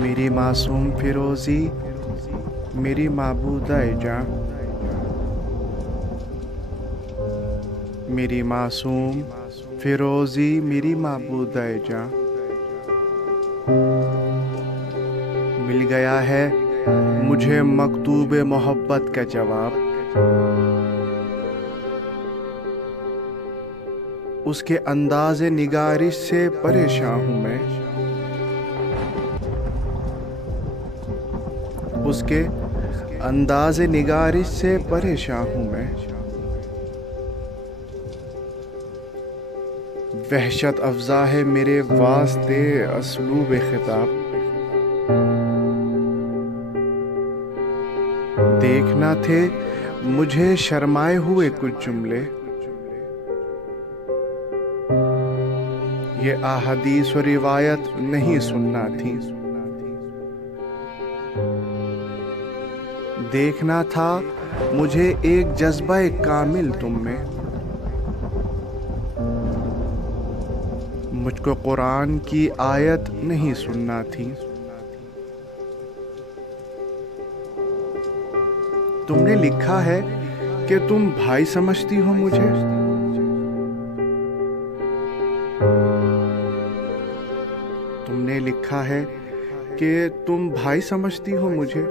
میری معصوم فیروزی میری معبودہ جاں، میری معصوم فیروزی میری معبودہ جاں، مل گیا ہے مجھے مکتوب محبت کا جواب، اس کے انداز نگارش سے پریشان ہوں میں، اس کے انداز نگارش سے پریشان ہوں میں، وحشت افزا ہے میرے واسطے اسلوب خطاب، دیکھنا تھے مجھے شرمائے ہوئے کچھ جملے، یہ احادیث و روایت نہیں سننا تھی، دیکھنا تھا مجھے ایک جذبہ کامل تم میں، مجھ کو قرآن کی آیت نہیں سننا تھی، تم نے لکھا ہے کہ تم بھائی سمجھتی ہو مجھے، تم نے لکھا ہے کہ تم بھائی سمجھتی ہو مجھے،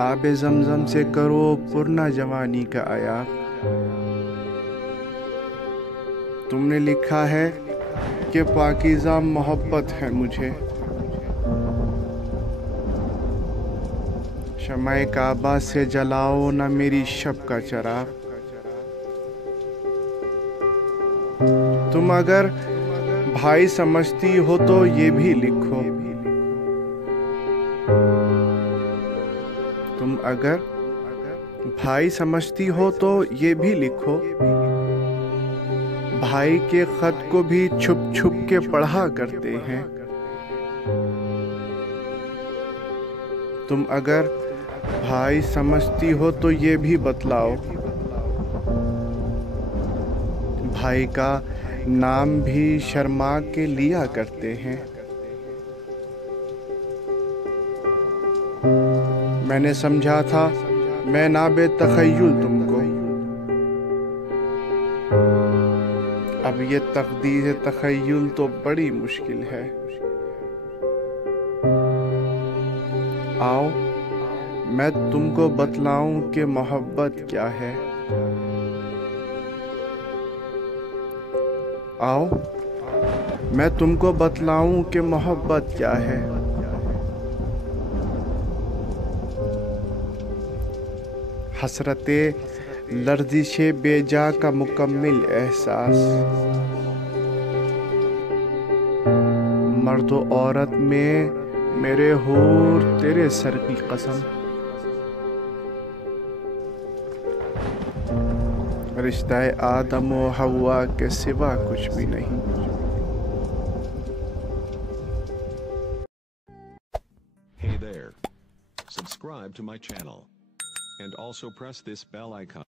آب زمزم سے کرو پرنا جوانی کا عیاق، تم نے لکھا ہے کہ پاکیزہ محبت ہے مجھے، شمع کعبہ سے جلاؤ نہ میری شب کا چراغ، تم اگر بھائی سمجھتی ہو تو یہ بھی لکھو، تم اگر بھائی سمجھتی ہو تو یہ بھی لکھو، بھائی کے خط کو بھی چھپ چھپ کے پڑھا کرتے ہیں، تم اگر بھائی سمجھتی ہو تو یہ بھی بتلاؤ، بھائی کا نام بھی شرما کے لیا کرتے ہیں، میں نے سمجھا تھا میں نابِ تخیل تم کو، اب یہ تقدیر تخیل تو بڑی مشکل ہے، آؤ میں تم کو بتلاؤں کہ محبت کیا ہے، آؤ میں تم کو بتلاؤں کہ محبت کیا ہے، حسرت لرزش بے جا کا مکمل احساس، مرد و عورت میں میرے حور تیرے سر کی قسم، رشتہ آدم و حوا کے سوا کچھ بھی نہیں۔ Hey there. Subscribe to my channel. And also press this bell icon.